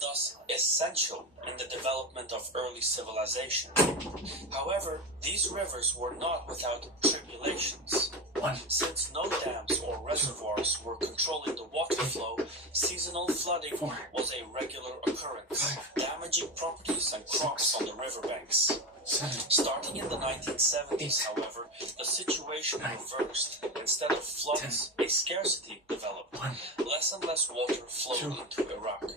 thus essential in the development of early civilization. However, these rivers were not without tribulations. Since no dams or reservoirs were controlling the water flow, seasonal flooding was a regular occurrence, damaging properties and crops on the riverbanks. Starting in the 1970s, however, the situation reversed. Instead of floods, a scarcity developed. Less and less water flowed into Iraq.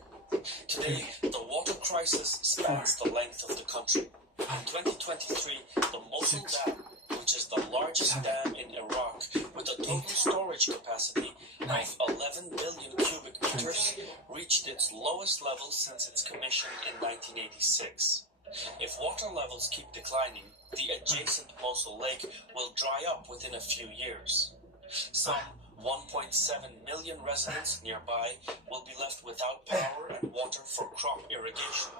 Today, the water crisis spans the length of the country. In 2023, the Mosul Dam, which is the largest dam in Iraq with a total storage capacity of 11 billion cubic meters, reached its lowest level since its commission in 1986. If water levels keep declining, the adjacent Mosul Lake will dry up within a few years. Some 1.7 million residents nearby will be left without power and water for crop irrigation.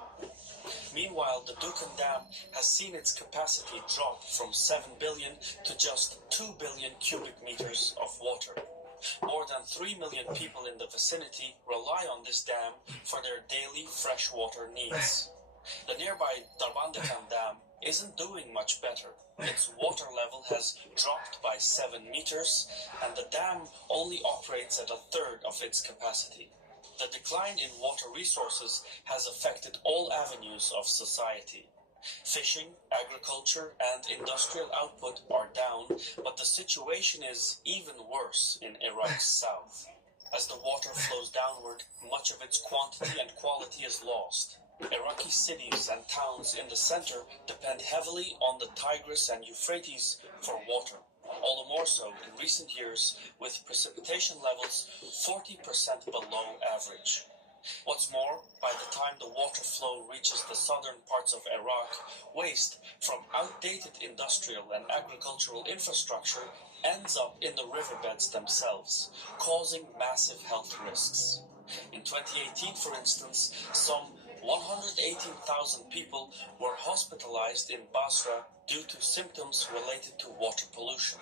Meanwhile, the Dukan Dam has seen its capacity drop from 7 billion to just 2 billion cubic meters of water. More than 3 million people in the vicinity rely on this dam for their daily freshwater needs. The nearby Darbandakan Dam isn't doing much better. Its water level has dropped by 7 meters, and the dam only operates at a third of its capacity. The decline in water resources has affected all avenues of society. Fishing, agriculture, and industrial output are down, but the situation is even worse in Iraq's south. As the water flows downward, much of its quantity and quality is lost. Iraqi cities and towns in the center depend heavily on the Tigris and Euphrates for water, all the more so in recent years with precipitation levels 40% below average. What's more, by the time the water flow reaches the southern parts of Iraq, waste from outdated industrial and agricultural infrastructure ends up in the riverbeds themselves, causing massive health risks. In 2018, for instance, some 118,000 people were hospitalized in Basra due to symptoms related to water pollution.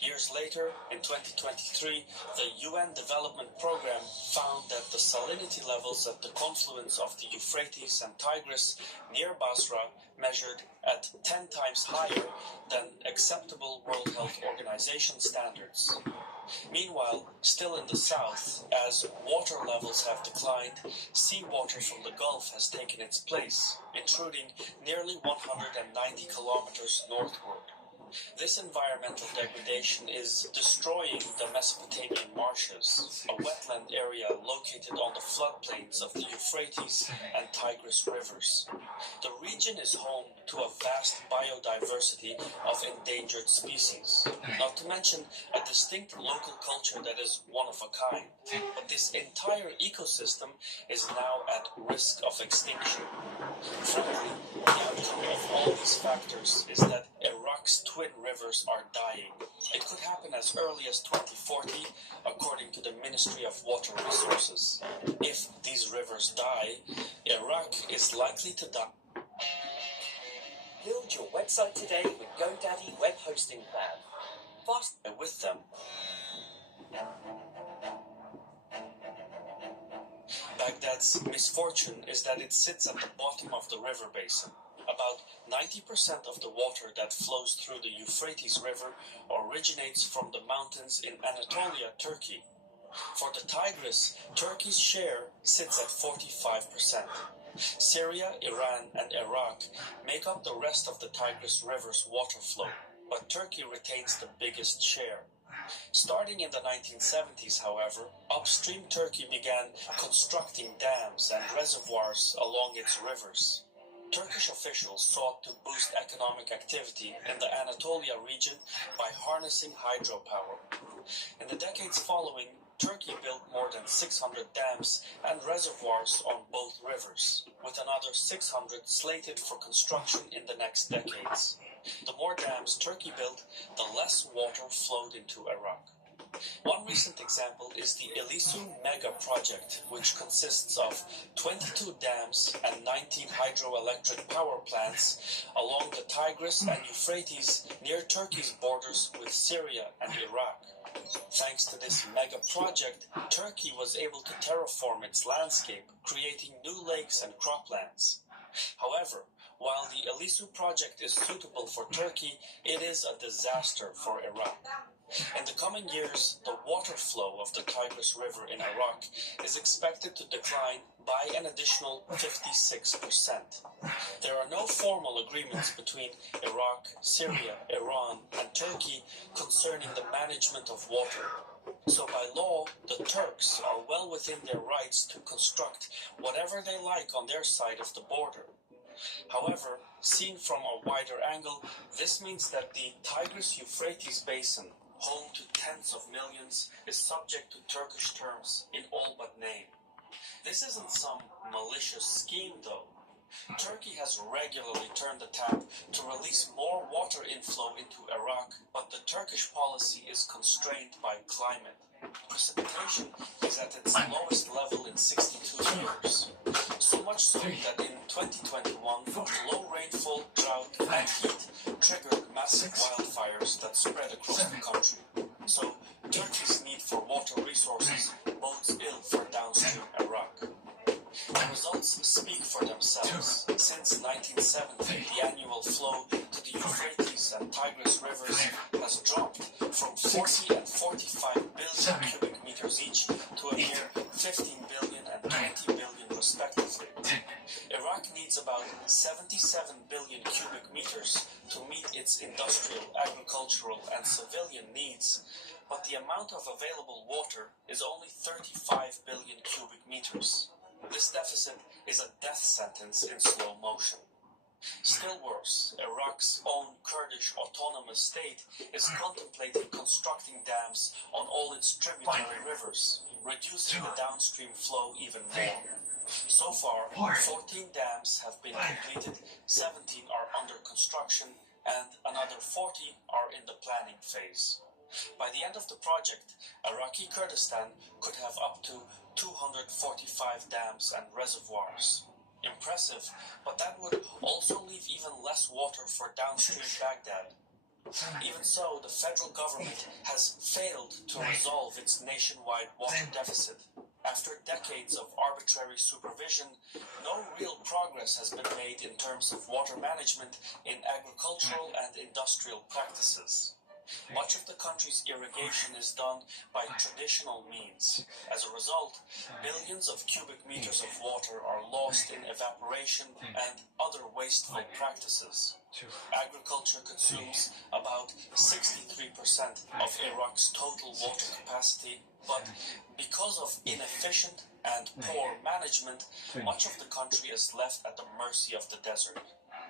Years later, in 2023, the UN Development Programme found that the salinity levels at the confluence of the Euphrates and Tigris near Basra measured at 10 times higher than acceptable World Health Organization standards. Meanwhile, still in the south, as water levels have declined, seawater from the Gulf has taken its place, intruding nearly 190 kilometers northward. This environmental degradation is destroying the Mesopotamian marshes, a wetland area located on the floodplains of the Euphrates and Tigris rivers. The region is home to a vast biodiversity of endangered species, not to mention a distinct local culture that is one of a kind. But this entire ecosystem is now at risk of extinction. Frankly, the outcome of all these factors is that Iraq's twin rivers are dying. It could happen as early as 2040, according to the Ministry of Water Resources. If these rivers die, Iraq is likely to die. Build your website today with GoDaddy Web Hosting Plan. Fast with them. Baghdad's misfortune is that it sits at the bottom of the river basin. About 90% of the water that flows through the Euphrates River originates from the mountains in Anatolia, Turkey. For the Tigris, Turkey's share sits at 45%. Syria, Iran, and Iraq make up the rest of the Tigris River's water flow, but Turkey retains the biggest share. Starting in the 1970s, however, upstream Turkey began constructing dams and reservoirs along its rivers. Turkish officials sought to boost economic activity in the Anatolia region by harnessing hydropower. In the decades following, Turkey built more than 600 dams and reservoirs on both rivers, with another 600 slated for construction in the next decades. The more dams Turkey built, the less water flowed into Iraq. One recent example is the Elisu Mega Project, which consists of 22 dams and 19 hydroelectric power plants along the Tigris and Euphrates near Turkey's borders with Syria and Iraq. Thanks to this mega project, Turkey was able to terraform its landscape, creating new lakes and croplands. However, while the Elisu project is suitable for Turkey, it is a disaster for Iraq. In the coming years, the water flow of the Tigris River in Iraq is expected to decline by an additional 56%. There are no formal agreements between Iraq, Syria, Iran, and Turkey concerning the management of water. So by law, the Turks are well within their rights to construct whatever they like on their side of the border. However, seen from a wider angle, this means that the Tigris-Euphrates basin, home to tens of millions, is subject to Turkish terms in all but name. This isn't some malicious scheme, though. Turkey has regularly turned the tap to release more water inflow into Iraq, but the Turkish policy is constrained by climate. Precipitation is at its lowest level in 62 years. So much so that in 2021, low rainfall, drought, and heat triggered massive wildfires that spread across the country. So Turkey's need for water resources bodes ill for downstream Iraq. The results speak for themselves. Since 1970, the annual flow to the Euphrates and Tigris rivers has dropped from 40 and 45 billion cubic meters each to a mere 15 billion and 20 billion respectively. Iraq needs about 77 billion cubic meters to meet its industrial, agricultural, and civilian needs, but the amount of available water is only 35 billion cubic meters. This deficit is a death sentence in slow motion. Still worse, Iraq's own Kurdish autonomous state is contemplating constructing dams on all its tributary rivers, reducing the downstream flow even more. So far, 14 dams have been completed, 17 are under construction, and another 40 are in the planning phase. By the end of the project, Iraqi Kurdistan could have up to 245 dams and reservoirs. Impressive, but that would also leave even less water for downstream Baghdad. Even so, the federal government has failed to resolve its nationwide water deficit. After decades of arbitrary supervision, no real progress has been made in terms of water management in agricultural and industrial practices. Much of the country's irrigation is done by traditional means. As a result, billions of cubic meters of water are lost in evaporation and other wasteful practices. Agriculture consumes about 63% of Iraq's total water capacity, but because of inefficient and poor management, much of the country is left at the mercy of the desert.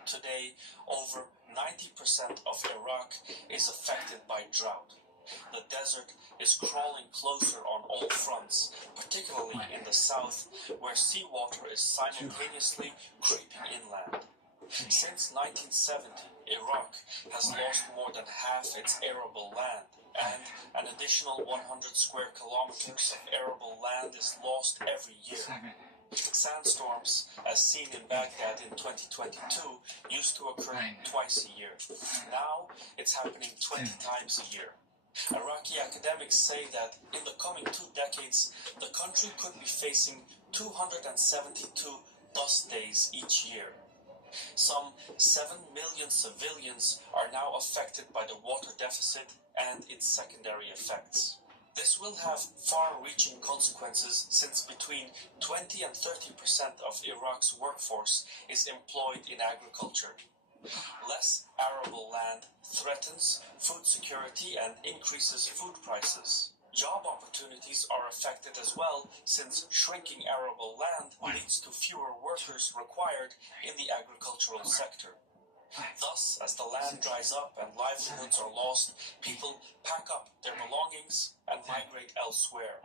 Today, over 90% of Iraq is affected by drought. The desert is crawling closer on all fronts, particularly in the south, where seawater is simultaneously creeping inland. Since 1970, Iraq has lost more than half its arable land, and an additional 100 square kilometers of arable land is lost every year. Sandstorms, as seen in Baghdad in 2022, used to occur twice a year. Now, it's happening 20 times a year. Iraqi academics say that in the coming 2 decades, the country could be facing 272 dust days each year. Some 7 million civilians are now affected by the water deficit and its secondary effects. This will have far-reaching consequences since between 20 and 30% of Iraq's workforce is employed in agriculture. Less arable land threatens food security and increases food prices. Job opportunities are affected as well, since shrinking arable land leads to fewer workers required in the agricultural sector. Thus, as the land dries up and livelihoods are lost, people pack up their belongings and migrate elsewhere.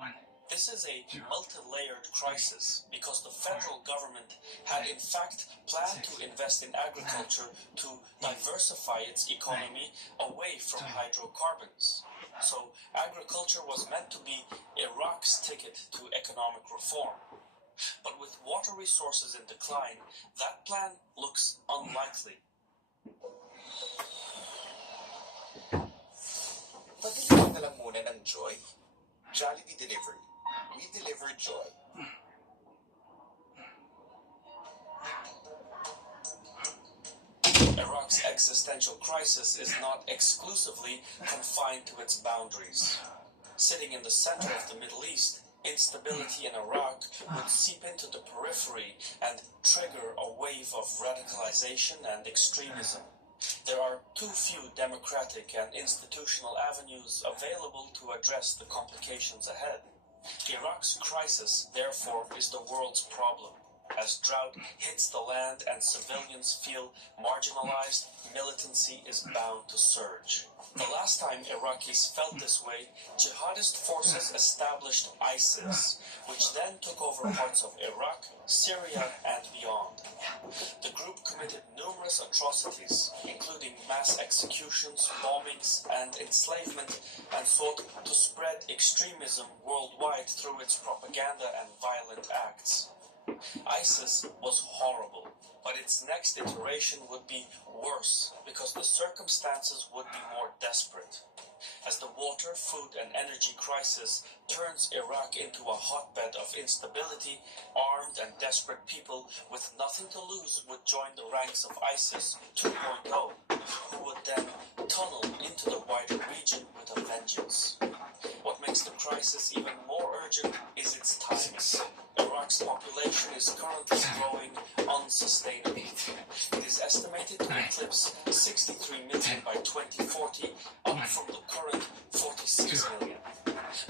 This is a multi-layered crisis because the federal government had in fact planned to invest in agriculture to diversify its economy away from hydrocarbons. So agriculture was meant to be Iraq's ticket to economic reform. But with water resources in decline, that plan looks unlikely. But na lang muna ng joy. Jollibee Delivery. We deliver joy. Iraq's existential crisis is not exclusively confined to its boundaries. Sitting in the center of the Middle East, instability in Iraq would seep into the periphery and trigger a wave of radicalization and extremism. There are too few democratic and institutional avenues available to address the complications ahead. Iraq's crisis, therefore, is the world's problem. As drought hits the land and civilians feel marginalized, militancy is bound to surge. The last time Iraqis felt this way, jihadist forces established ISIS, which then took over parts of Iraq, Syria, and beyond. The group committed numerous atrocities, including mass executions, bombings, and enslavement, and sought to spread extremism worldwide through its propaganda and violent acts. ISIS was horrible, but its next iteration would be worse because the circumstances would be more desperate. As the water, food, and energy crisis turns Iraq into a hotbed of instability, armed and desperate people with nothing to lose would join the ranks of ISIS 2.0, who would then tunnel into the wider region with a vengeance. What makes the crisis even more urgent is its timing. Iraq's population is currently growing unsustainably. It is estimated to eclipse 63 million by 2040, up from the current 46 million.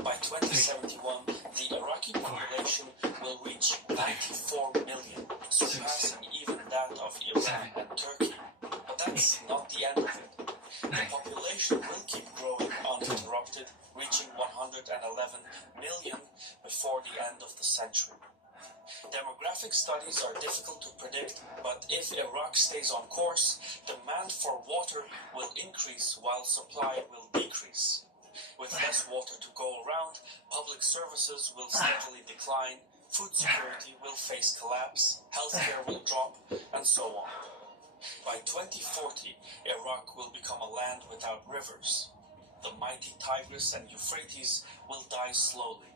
By 2071, the Iraqi population will reach 94 million, surpassing even that of Iran and Turkey. But that's not the end of it. The population will keep growing uninterrupted, reaching 111 million before the end of the century. Demographic studies are difficult to predict, but if Iraq stays on course, demand for water will increase while supply will decrease. With less water to go around, public services will steadily decline, food security will face collapse, healthcare will drop, and so on. By 2040, Iraq will become a land without rivers. The mighty Tigris and Euphrates will die slowly.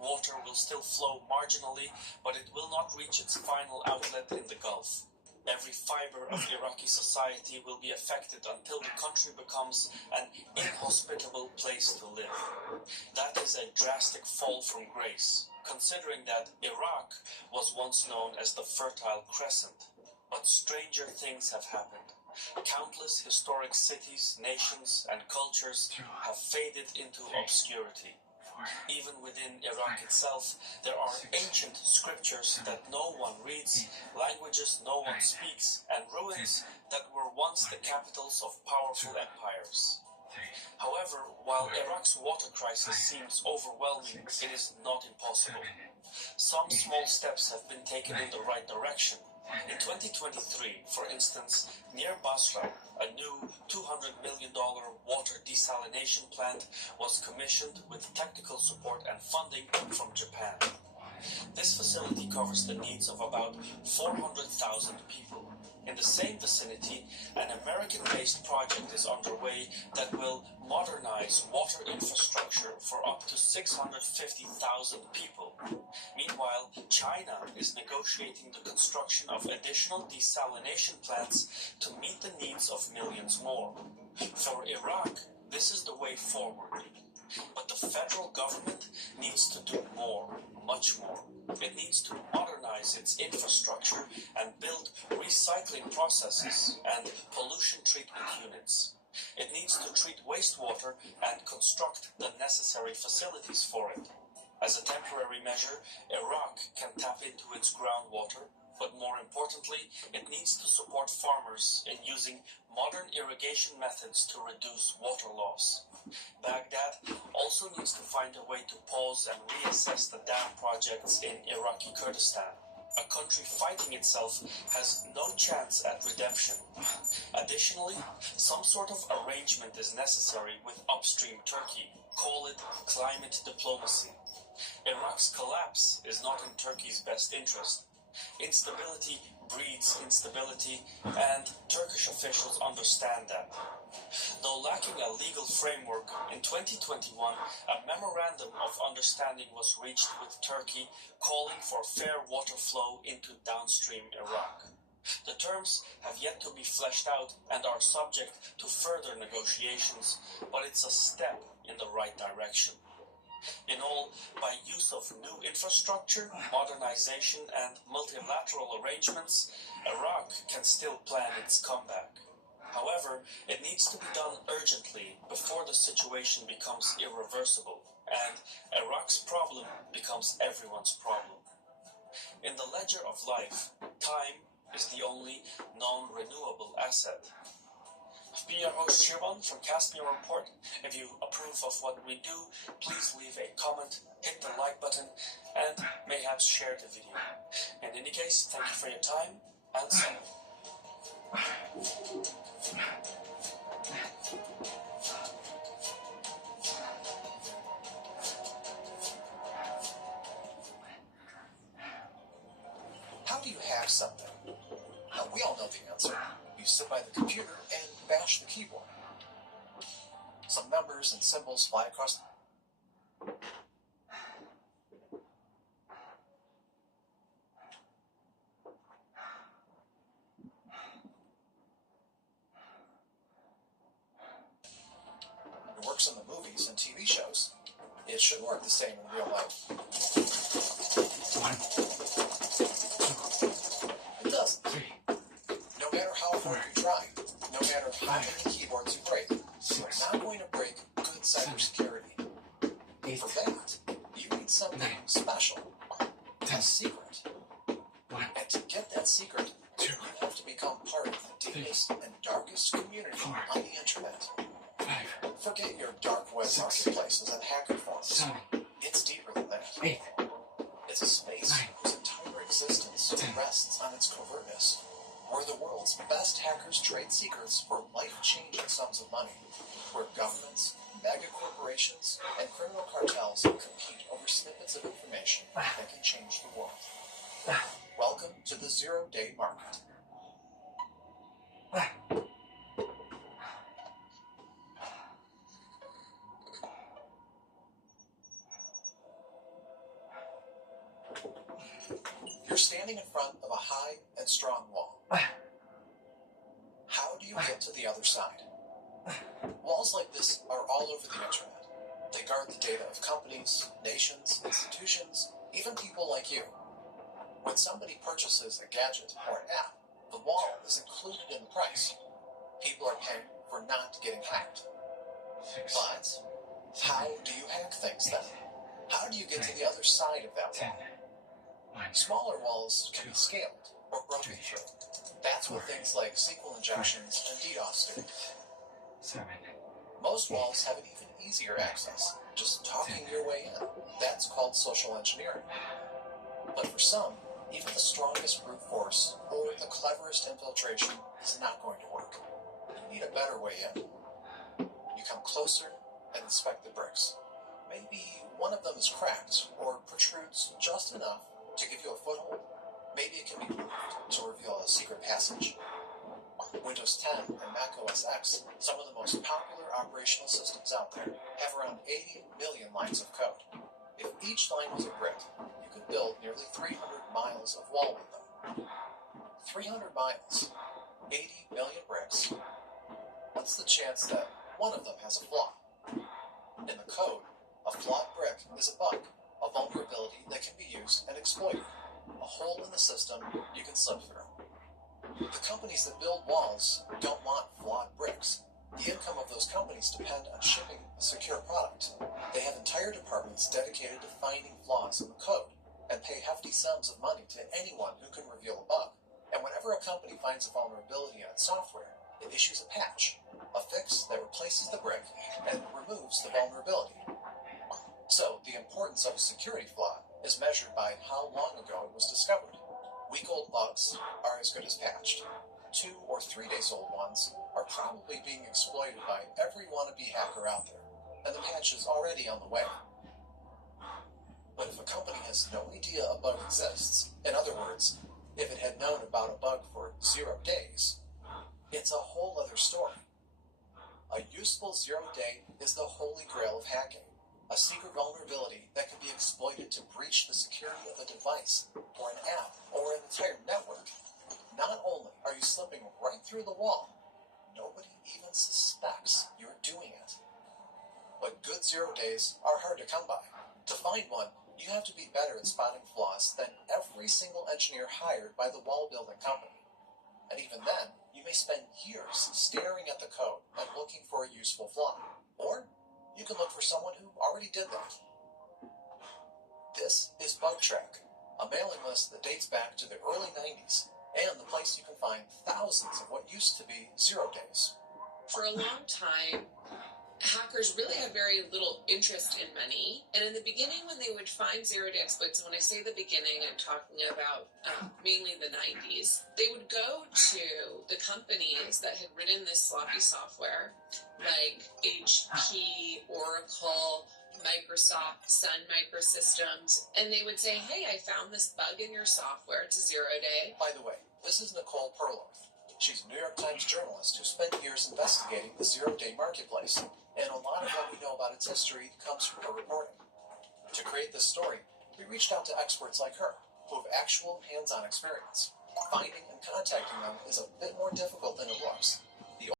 Water will still flow marginally, but it will not reach its final outlet in the Gulf. Every fiber of Iraqi society will be affected until the country becomes an inhospitable place to live. That is a drastic fall from grace, considering that Iraq was once known as the Fertile Crescent. But stranger things have happened. Countless historic cities, nations, and cultures have faded into obscurity. Even within Iraq itself, there are ancient scriptures that no one reads, languages no one speaks, and ruins that were once the capitals of powerful empires. However, while Iraq's water crisis seems overwhelming, it is not impossible. Some small steps have been taken in the right direction. In 2023, for instance, near Basra, a new $200 million water desalination plant was commissioned with technical support and funding from Japan. This facility covers the needs of about 400,000 people. In the same vicinity, an American-based project is underway that will modernize water infrastructure for up to 650,000 people. Meanwhile, China is negotiating the construction of additional desalination plants to meet the needs of millions more. For Iraq, this is the way forward. But the federal government needs to do more, much more. It needs to modernize its infrastructure and build recycling processes and pollution treatment units. It needs to treat wastewater and construct the necessary facilities for it. As a temporary measure, Iraq can tap into its groundwater, but more importantly, it needs to support farmers in using modern irrigation methods to reduce water loss. Baghdad also needs to find a way to pause and reassess the dam projects in Iraqi Kurdistan. A country fighting itself has no chance at redemption. Additionally, some sort of arrangement is necessary with upstream Turkey. Call it climate diplomacy. Iraq's collapse is not in Turkey's best interest, Instability breeds instability, and Turkish officials understand that. Though lacking a legal framework, in 2021, a memorandum of understanding was reached with Turkey calling for fair water flow into downstream Iraq. The terms have yet to be fleshed out and are subject to further negotiations, but it's a step in the right direction. In all, by use of new infrastructure, modernization, and multilateral arrangements, Iraq can still plan its comeback. However, it needs to be done urgently before the situation becomes irreversible and Iraq's problem becomes everyone's problem. In the ledger of life, time is the only non-renewable asset. I've been your host Shirvan from Caspian Report. If you approve of what we do, please leave a comment, hit the like button, and mayhaps share the video. In any case, thank you for your time, and salam. How do you hack something? Now, we all know the answer. You sit by the computer and bash the keyboard. Some numbers and symbols fly across. It works in the movies and TV shows. It should work the same in real life. It doesn't. No matter how hard you try, no matter how many keyboards you break, you're not going to break good cybersecurity. For that, you need something special, a secret. And to get that secret, you have to become part of the deepest and darkest community on the internet. Forget your dark web marketplaces and hacker forums. It's deeper than that. It's a space whose entire existence rests on its covertness, where the world's best hackers trade secrets for life-changing sums of money, where governments, mega corporations, and criminal cartels compete over snippets of information that can change the world. Welcome to the zero-day market. You're standing in front of a high and strong wall. How do you get to the other side? Walls like this are all over the internet. They guard the data of companies, nations, institutions, even people like you. When somebody purchases a gadget or an app, the wall is included in the price. People are paying for not getting hacked. But how do you hack things then? How do you get to the other side of that wall? Smaller walls can be scaled or broken through. That's what things like SQL injections and DDoS do. Most walls have an even easier access, just talking your way in. That's called social engineering. But for some, even the strongest brute force or the cleverest infiltration is not going to work. You need a better way in. You come closer and inspect the bricks. Maybe one of them is cracked or protrudes just enough to give you a foothold. Maybe it can be moved to reveal a secret passage. Windows 10 and Mac OS X, some of the most popular operational systems out there, have around 80 million lines of code. If each line was a brick, you could build nearly 300 miles of wall with them. 300 miles, 80 million bricks. What's the chance that one of them has a flaw? In the code, a flawed brick is a bug, a vulnerability that can be used and exploited, a hole in the system you can slip through. The companies that build walls don't want flawed bricks. The income of those companies depend on shipping a secure product. They have entire departments dedicated to finding flaws in the code and pay hefty sums of money to anyone who can reveal a bug. And whenever a company finds a vulnerability in its software, it issues a patch, a fix that replaces the brick and removes the vulnerability. So, the importance of a security flaw is measured by how long ago it was discovered. Week-old bugs are as good as patched. 2 or 3 days old ones are probably being exploited by every wannabe hacker out there, and the patch is already on the way. But if a company has no idea a bug exists, in other words, if it had known about a bug for 0 days, it's a whole other story. A useful 0 day is the holy grail of hacking, a secret vulnerability that can be exploited to breach the security of a device, or an app, or an entire network. Not only are you slipping right through the wall, nobody even suspects you're doing it. But good 0 days are hard to come by. To find one, you have to be better at spotting flaws than every single engineer hired by the wall-building company. And even then, you may spend years staring at the code and looking for a useful flaw. Or you can look for someone who already did that. This is BugTrack, a mailing list that dates back to the early 90s, and the place you can find thousands of what used to be 0 days. For a long time, hackers really had very little interest in money. And in the beginning, when they would find 0 day exploits, and when I say the beginning, I'm talking about mainly the 90s, they would go to the companies that had written this sloppy software, like HP, Oracle, Microsoft, Sun Microsystems, and they would say, hey, I found this bug in your software. It's a 0 day. By the way, this is Nicole Perloff. She's a New York Times journalist who spent years investigating the 0 day marketplace, and a lot of what we know about its history comes from her reporting. To create this story, we reached out to experts like her, who have actual hands-on experience. Finding and contacting them is a bit more difficult than it looks.